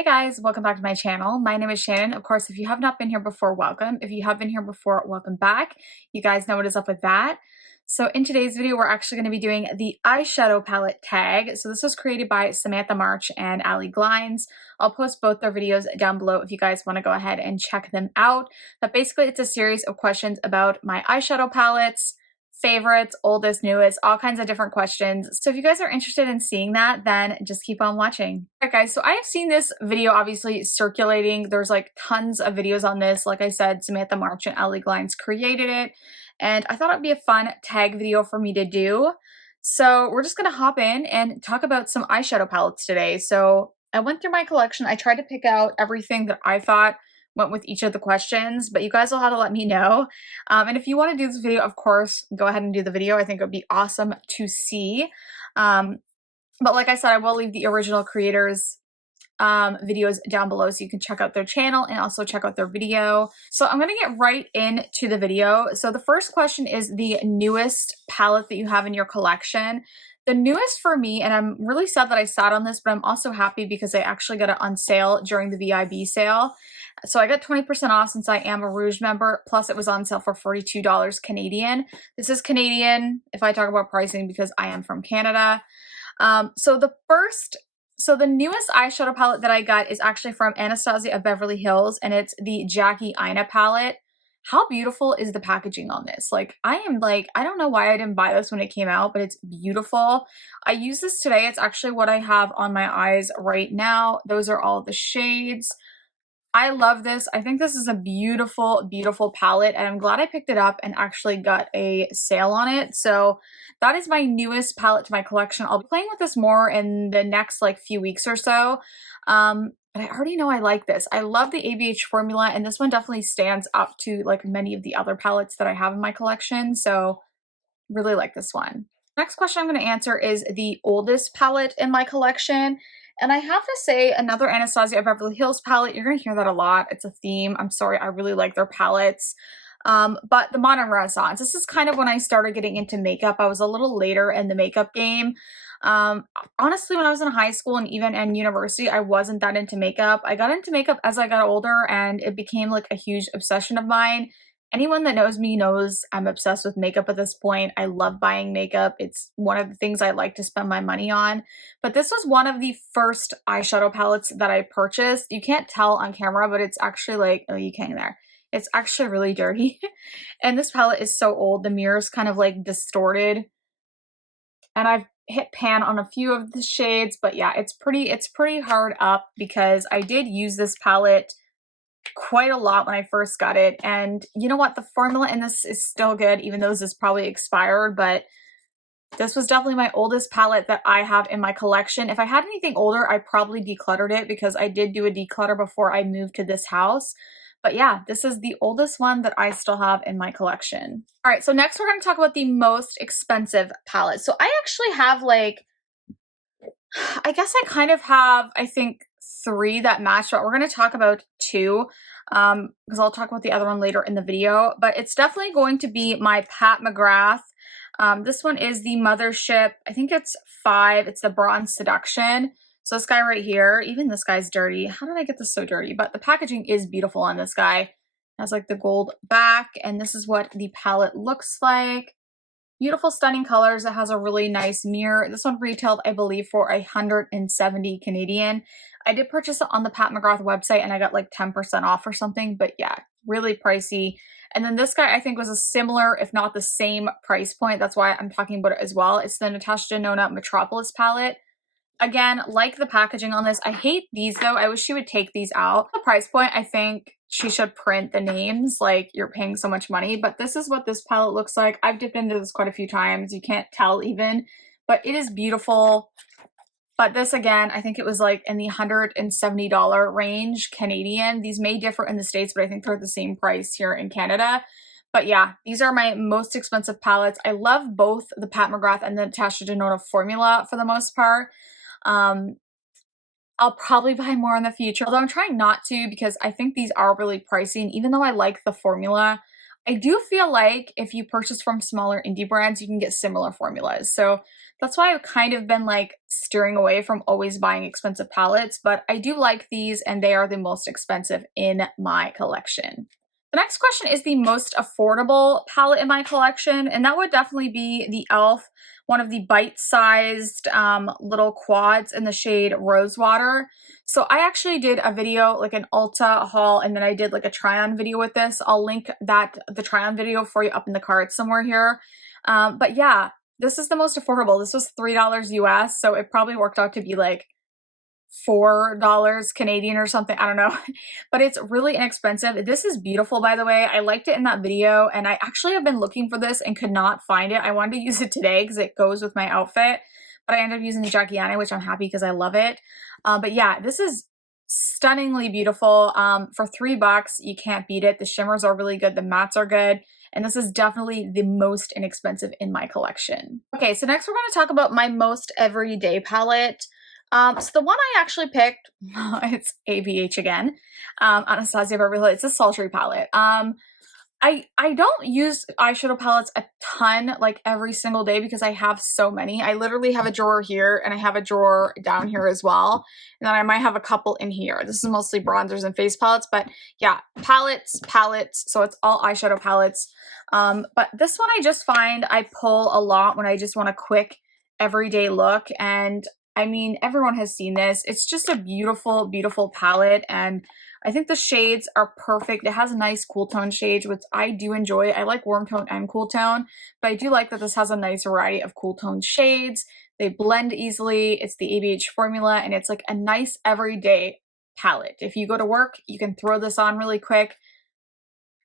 Hey guys, welcome back to my channel. My name is Shannon. Of course, if you have not been here before, welcome. If you have been here before, welcome back. You guys know what is up with that. So in today's video, we're actually going to be doing the eyeshadow palette tag. So this was created by Samantha March and Allie Glines. I'll post both their videos down below if you guys want to go ahead and check them out. But basically, it's a series of questions about my eyeshadow palettes, favorites, oldest, newest, all kinds of different questions. So if you guys are interested in seeing that, then just keep on watching. All right, guys, so I have seen this video obviously circulating. There's like tons of videos on this. Like I said, Samantha March and Allie Glines created it, and I thought it'd be a fun tag video for me to do. So we're just gonna hop in and talk about some eyeshadow palettes today. So I went through my collection. I tried to pick out everything that I thought went with each of the questions, but you guys will have to let me know. And if you want to do this video, of course, go ahead and do the video. I think it would be awesome to see. But like I said, I will leave the original creators videos down below so you can check out their channel and also check out their video. So I'm going to get right into the video. So the first question is the newest palette that you have in your collection. The newest for me, and I'm really sad that I sat on this, but I'm also happy because I actually got it on sale during the VIB sale. So I got 20% off since I am a Rouge member, plus it was on sale for $42 Canadian. This is Canadian if I talk about pricing because I am from Canada. So the newest eyeshadow palette that I got is actually from Anastasia of Beverly Hills, and it's the Jackie Aina palette. How beautiful is the packaging on this? Like, I don't know why I didn't buy this when it came out, but it's beautiful. I use this today. It's actually what I have on my eyes right now. Those are all the shades. I love this. I think this is a beautiful, beautiful palette, and I'm glad I picked it up and actually got a sale on it. So that is my newest palette to my collection. I'll be playing with this more in the next like few weeks or so. But I already know I like this. I love the ABH formula, and this one definitely stands up to like many of the other palettes that I have in my collection. So really like this one. Next question I'm going to answer is the oldest palette in my collection. And I have to say, another Anastasia of Beverly Hills palette. You're going to hear that a lot. It's a theme. I'm sorry. I really like their palettes. But the Modern Renaissance. This is kind of when I started getting into makeup. I was a little later in the makeup game. Honestly, when I was in high school and even in university, I wasn't that into makeup. I got into makeup as I got older, and it became like a huge obsession of mine. Anyone that knows me knows I'm obsessed with makeup at this point. I love buying makeup. It's one of the things I like to spend my money on. But this was one of the first eyeshadow palettes that I purchased. You can't tell on camera, but it's actually like, oh, you can't there. It's actually really dirty. And this palette is so old. The mirror's kind of like distorted. And I've hit pan on a few of the shades, but yeah, it's pretty hard up because I did use this palette quite a lot when I first got it. And you know what? The formula in this is still good, even though this is probably expired, but this was definitely my oldest palette that I have in my collection. If I had anything older, I probably decluttered it because I did do a declutter before I moved to this house. But yeah, this is the oldest one that I still have in my collection. All right, so next we're going to talk about the most expensive palette. So I actually have like, I guess I kind of have, I think, 3 that match, but we're going to talk about 2 because I'll talk about the other one later in the video. But it's definitely going to be my Pat McGrath. This one is the Mothership. I think it's 5. It's the Bronze Seduction. So this guy right here, even this guy's dirty. How did I get this so dirty? But the packaging is beautiful on this guy. It has like the gold back, and this is what the palette looks like. Beautiful, stunning colors. It has a really nice mirror. This one retailed, I believe, for 170 Canadian. I did purchase it on the Pat McGrath website, and I got like 10% off or something, but yeah, really pricey. And then this guy, I think, was a similar, if not the same price point. That's why I'm talking about it as well. It's the Natasha Denona Metropolis palette. Again, like the packaging on this. I hate these though. I wish she would take these out. The price point, I think she should print the names, like you're paying so much money. But this is what this palette looks like. I've dipped into this quite a few times. You can't tell even, but it is beautiful. But this again, I think it was like in the $170 range Canadian. These may differ in the States, but I think they're the same price here in Canada. But yeah, these are my most expensive palettes. I love both the Pat McGrath and the Natasha Denona formula for the most part. I'll probably buy more in the future, although I'm trying not to because I think these are really pricey. And even though I like the formula, I do feel like if you purchase from smaller indie brands, you can get similar formulas. So that's why I've kind of been like steering away from always buying expensive palettes, but I do like these and they are the most expensive in my collection. The next question is the most affordable palette in my collection, and that would definitely be the e.l.f. one of the bite-sized little quads in the shade Rosewater. So I actually did a video, like an Ulta haul, and then I did like a try-on video with this. I'll link the try-on video for you up in the card somewhere here. But yeah, this is the most affordable. This was $3 US, so it probably worked out to be like $4 Canadian or something. I don't know, but it's really inexpensive. This is beautiful, by the way. I liked it in that video, and I actually have been looking for this and could not find it. I wanted to use it today because it goes with my outfit, but I ended up using the Jackiana, which I'm happy because I love it. But yeah, this is stunningly beautiful. For $3, you can't beat it. The shimmers are really good. The mattes are good. And this is definitely the most inexpensive in my collection. Okay, so next we're going to talk about my most everyday palette. So the one I actually picked, it's ABH again, Anastasia Beverly Hills. It's a sultry palette. I don't use eyeshadow palettes a ton, like every single day, because I have so many. I literally have a drawer here and I have a drawer down here as well. And then I might have a couple in here. This is mostly bronzers and face palettes, but yeah, palettes. So it's all eyeshadow palettes. But this one I just find I pull a lot when I just want a quick everyday look. And I mean, everyone has seen this. It's just a beautiful, beautiful palette. And I think the shades are perfect. It has a nice cool tone shades, which I do enjoy. I like warm tone and cool tone, but I do like that this has a nice variety of cool tone shades. They blend easily. It's the ABH formula, and it's like a nice everyday palette. If you go to work, you can throw this on really quick.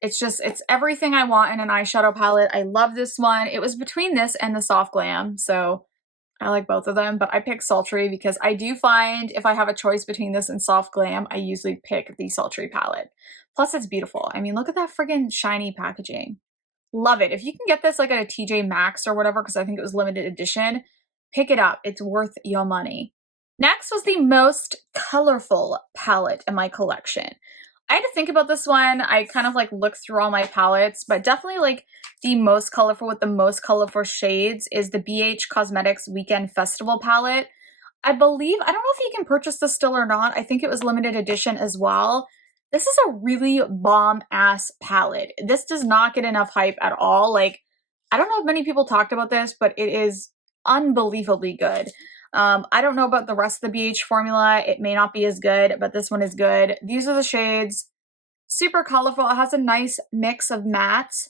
It's everything I want in an eyeshadow palette. I love this one. It was between this and the Soft Glam, so I like both of them, but I picked Sultry because I do find if I have a choice between this and Soft Glam, I usually pick the Sultry palette. Plus, it's beautiful. I mean, look at that friggin' shiny packaging. Love it. If you can get this like at a TJ Maxx or whatever, because I think it was limited edition, pick it up. It's worth your money. Next was the most colorful palette in my collection. I had to think about this one. I kind of like looked through all my palettes, but definitely like the most colorful with the most colorful shades is the BH Cosmetics Weekend Festival palette. I believe, I don't know if you can purchase this still or not. I think it was limited edition as well. This is a really bomb ass palette. This does not get enough hype at all. Like, I don't know if many people talked about this, but it is unbelievably good. I don't know about the rest of the BH formula. It may not be as good, but this one is good. These are the shades. Super colorful. It has a nice mix of mattes,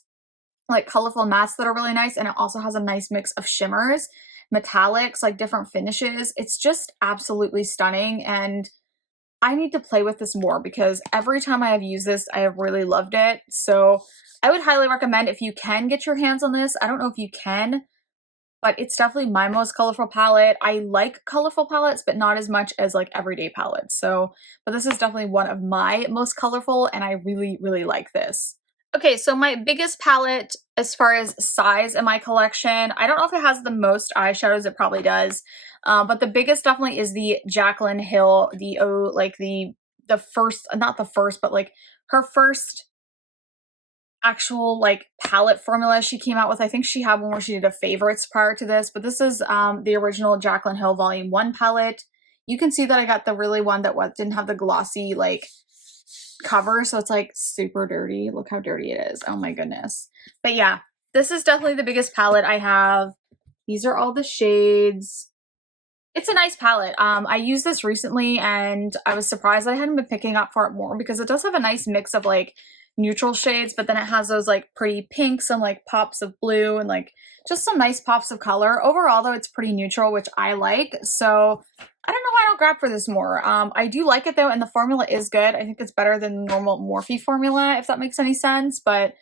like colorful mattes that are really nice. And it also has a nice mix of shimmers, metallics, like different finishes. It's just absolutely stunning. And I need to play with this more because every time I have used this, I have really loved it. So I would highly recommend if you can get your hands on this. I don't know if you can, but it's definitely my most colorful palette. I like colorful palettes, but not as much as like everyday palettes. So, but this is definitely one of my most colorful, and I really, really like this. Okay, so my biggest palette as far as size in my collection, I don't know if it has the most eyeshadows, it probably does, but the biggest definitely is the Jaclyn Hill, the first, not the first, but like her first actual like palette formula she came out with. I think she had one where she did a favorites prior to this, but this is the original Jaclyn Hill Volume 1 palette. You can see that I got the really one that didn't have the glossy like cover, so it's like super dirty. Look how dirty it is. Oh my goodness. But yeah, this is definitely the biggest palette I have. These are all the shades. It's a nice palette. I used this recently and I was surprised I hadn't been picking up for it more because it does have a nice mix of like neutral shades, but then it has those like pretty pinks and like pops of blue and like just some nice pops of color. Overall though, it's pretty neutral, which I like. So I don't know why I don't grab for this more. I do like it though, and the formula is good. I think it's better than the normal Morphe formula, if that makes any sense, but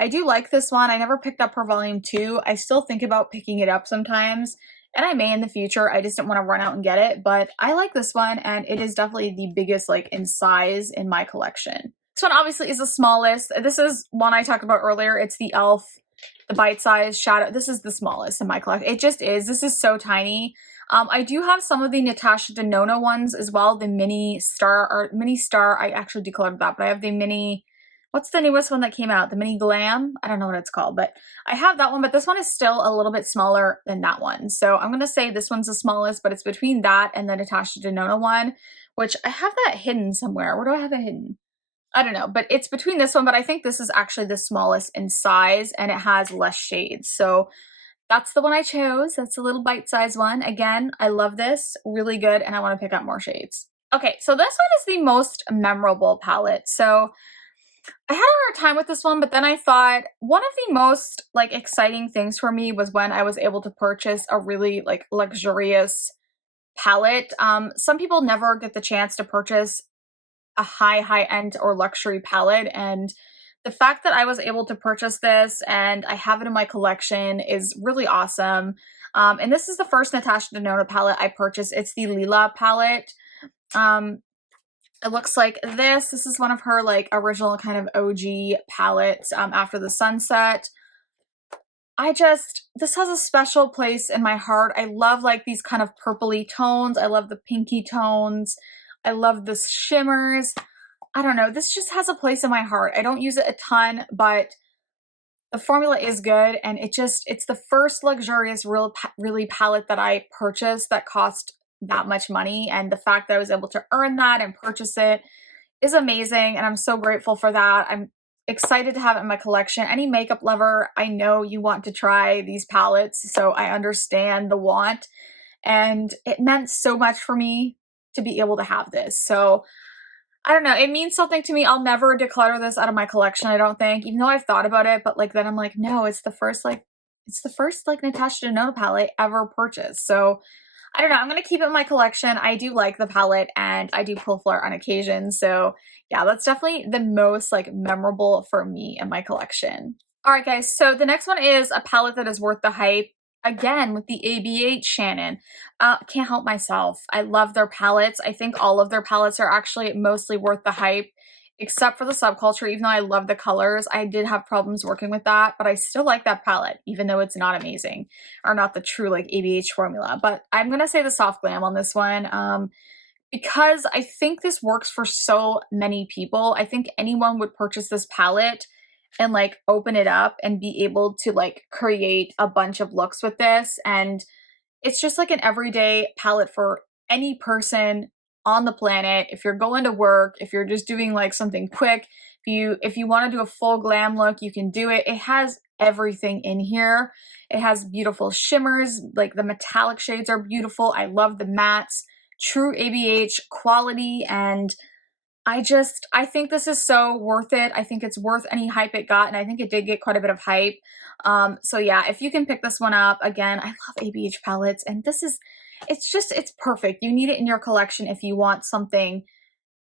I do like this one. I never picked up her Volume 2. I still think about picking it up sometimes, and I may in the future. I just don't want to run out and get it, but I like this one, and it is definitely the biggest like in size in my collection. This one obviously is the smallest. This is one I talked about earlier. It's the e.l.f. the bite-sized shadow. This is the smallest in my collection. It just is. This is so tiny. I do have some of the Natasha Denona ones as well. The mini star, I actually decolored that, but I have the mini What's the newest one that came out? The Mini Glam? I don't know what it's called, but I have that one, but this one is still a little bit smaller than that one. So I'm going to say this one's the smallest, but it's between that and the Natasha Denona one, which I have that hidden somewhere. Where do I have it hidden? I don't know, but it's between this one, but I think this is actually the smallest in size and it has less shades. So that's the one I chose. That's a little bite-sized one. Again, I love this, really good, and I want to pick up more shades. Okay, so this one is the most memorable palette. So I had a hard time with this one, but then I thought one of the most like exciting things for me was when I was able to purchase a really like luxurious palette. Some people never get the chance to purchase a high-end or luxury palette, and the fact that I was able to purchase this and I have it in my collection is really awesome. And this is the first Natasha Denona palette I purchased. It's the Lila palette. It looks like this. This is one of her like original kind of OG palettes after the sunset. This has a special place in my heart. I love like these kind of purpley tones. I love the pinky tones. I love the shimmers. I don't know. This just has a place in my heart. I don't use it a ton, but the formula is good. And it's the first luxurious really palette that I purchased that cost that much money. And the fact that I was able to earn that and purchase it is amazing. And I'm so grateful for that. I'm excited to have it in my collection. Any makeup lover, I know you want to try these palettes, so I understand the want. And it meant so much for me to be able to have this. So I don't know, it means something to me. I'll never declutter this out of my collection, I don't think, even though I've thought about it, but like then I'm like, no, it's the first Natasha Denona palette ever purchased. So I don't know, I'm gonna keep it in my collection. I do like the palette and I do pull for it on occasion. So yeah, that's definitely the most like memorable for me in my collection. All right, guys, so the next one is a palette that is worth the hype. Again, with the ABH Shannon. Can't help myself. I love their palettes. I think all of their palettes are actually mostly worth the hype, except for the Subculture. Even though I love the colors, I did have problems working with that, but I still like that palette, even though it's not amazing, or not the true like ABH formula. But I'm going to say the Soft Glam on this one, because I think this works for so many people. I think anyone would purchase this palette and like open it up and be able to like create a bunch of looks with this. And it's just like an everyday palette for any person on the planet. If you're going to work, if you're just doing like something quick, if you want to do a full glam look, you can do it. It has everything in here. It has beautiful shimmers, like the metallic shades are beautiful. I love the mattes, true ABH quality, and I think this is so worth it. I think it's worth any hype it got, and I think it did get quite a bit of hype. So yeah, if you can pick this one up, again, I love ABH palettes, and it's perfect. You need it in your collection if you want something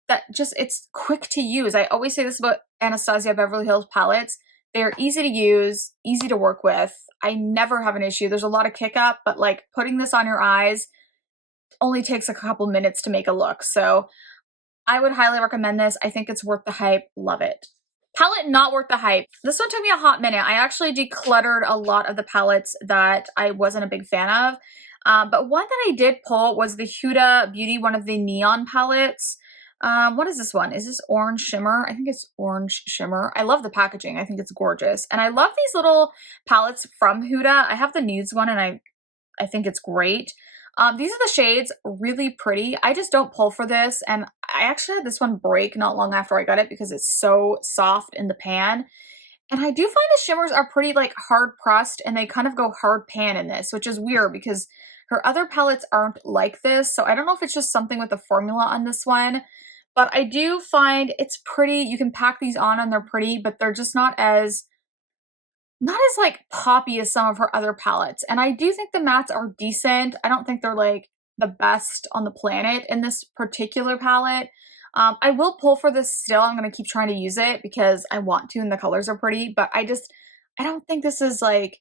that it's quick to use. I always say this about Anastasia Beverly Hills palettes. They're easy to use, easy to work with. I never have an issue. There's a lot of kick up, but like putting this on your eyes only takes a couple minutes to make a look. So I would highly recommend this. I think it's worth the hype. Love it. Palette not worth the hype. This one took me a hot minute. I actually decluttered a lot of the palettes that I wasn't a big fan of. But one that I did pull was the Huda Beauty, one of the neon palettes. What is this one? Is this Orange Shimmer? I think it's Orange Shimmer. I love the packaging. I think it's gorgeous. And I love these little palettes from Huda. I have the nudes one and I think it's great. These are the shades, really pretty. I just don't pull for this, and I actually had this one break not long after I got it because it's so soft in the pan. And I do find the shimmers are pretty like hard pressed, and they kind of go hard pan in this, which is weird because her other palettes aren't like this. So I don't know if it's just something with the formula on this one, but I do find it's pretty. You can pack these on and they're pretty, but they're just not as like poppy as some of her other palettes. And I do think the mattes are decent. I don't think they're like the best on the planet in this particular palette. I will pull for this still. I'm going to keep trying to use it because I want to and the colors are pretty, but I don't think this is like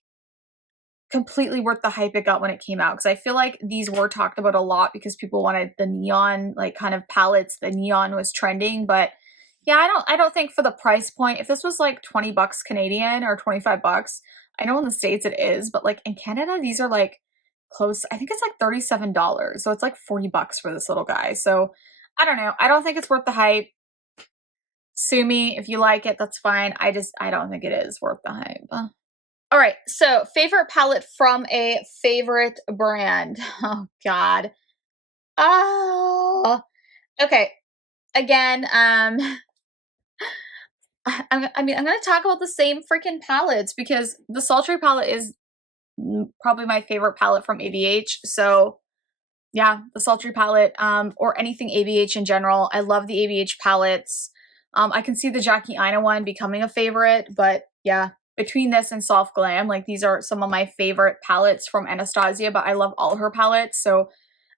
completely worth the hype it got when it came out, because I feel like these were talked about a lot because people wanted the neon like kind of palettes. The neon was trending, but yeah, I don't think for the price point, if this was like 20 bucks Canadian or 25 bucks, I know in the States it is, but like in Canada, these are like close. I think it's like $37. So it's like 40 bucks for this little guy. So I don't know. I don't think it's worth the hype. Sue me if you like it, that's fine. I don't think it is worth the hype. All right, so favorite palette from a favorite brand. Oh God. Oh, okay. Again, I mean, I'm gonna talk about the same freaking palettes because the Sultry palette is probably my favorite palette from ABH. So yeah, the Sultry palette, or anything ABH in general. I love the ABH palettes. I can see the Jackie Aina one becoming a favorite, but yeah, between this and Soft Glam, like these are some of my favorite palettes from Anastasia, but I love all her palettes. So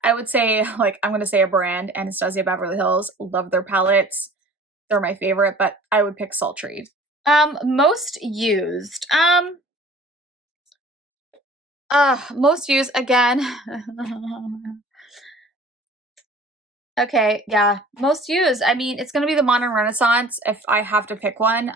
I would say, like, I'm going to say a brand, Anastasia Beverly Hills, love their palettes. They're my favorite, but I would pick Sultry. Most used. Most used again. Okay, yeah, most used. I mean, it's gonna be the Modern Renaissance if I have to pick one.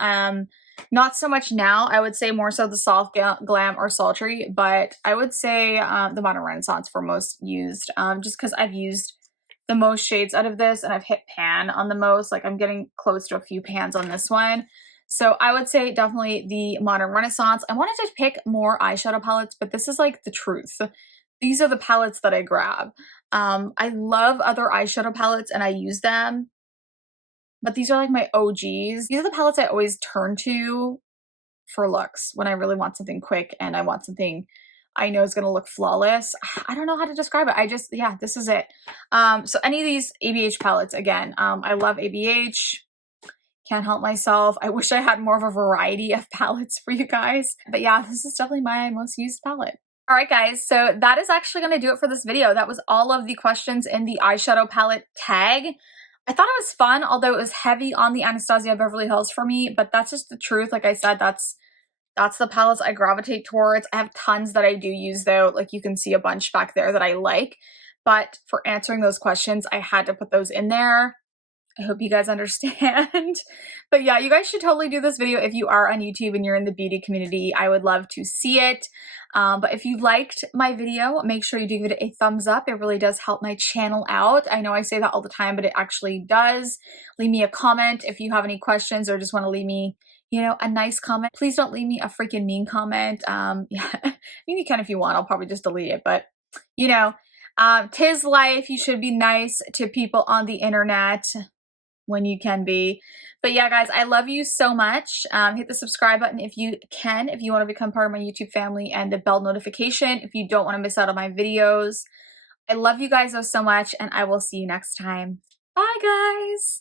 Not so much now. I would say more so the Soft Glam or Sultry, but I would say the Modern Renaissance for most used. Just because I've used the most shades out of this, and I've hit pan on the most. Like I'm getting close to a few pans on this one. So I would say definitely the Modern Renaissance. I wanted to pick more eyeshadow palettes, but this is like the truth. These are the palettes that I grab. I love other eyeshadow palettes and I use them, but these are like my OGs. These are the palettes I always turn to for looks when I really want something quick and I want something I know is going to look flawless. I don't know how to describe it. Yeah, this is it. So any of these ABH palettes, again, I love ABH. Can't help myself. I wish I had more of a variety of palettes for you guys. But yeah, this is definitely my most used palette. All right, guys, so that is actually going to do it for this video. That was all of the questions in the eyeshadow palette tag. I thought it was fun, although it was heavy on the Anastasia Beverly Hills for me, but that's just the truth. Like I said, that's the palettes I gravitate towards. I have tons that I do use, though. Like you can see a bunch back there that I like. But for answering those questions, I had to put those in there. I hope you guys understand. But yeah, you guys should totally do this video if you are on YouTube and you're in the beauty community. I would love to see it. But if you liked my video, make sure you do give it a thumbs up. It really does help my channel out. I know I say that all the time, but it actually does. Leave me a comment if you have any questions or just want to leave me, you know, a nice comment. Please don't leave me a freaking mean comment. Yeah, I mean, you can if you want. I'll probably just delete it, but you know, 'tis life. You should be nice to people on the internet when you can be. But yeah, guys, I love you so much. Hit the subscribe button if you can, if you want to become part of my YouTube family, and the bell notification if you don't want to miss out on my videos. I love you guys so much, and I will see you next time. Bye, guys.